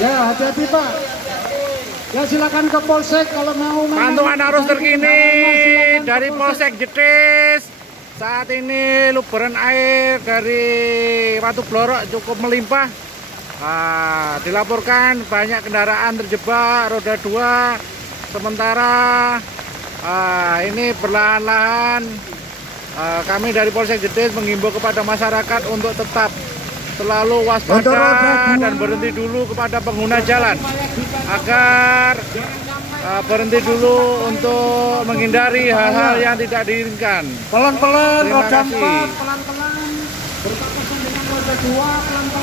Ya, hati-hati Pak. Ya silakan ke Polsek kalau mau. Pantauan arus terkini dari Polsek Jetis. Saat ini luberan air dari Watu Blorok cukup melimpah. Dilaporkan banyak kendaraan terjebak roda 2. Sementara ini perlahan-lahan kami dari Polsek Jetis menghimbau kepada masyarakat untuk tetap selalu waspada dan berhenti dulu kepada pengguna jalan agar berhenti dulu untuk menghindari hal-hal yang tidak diinginkan. Pelan-pelan, Terima roda 4, kasih. pelan-pelan. Berpapasan dengan roda 2, pelan-pelan.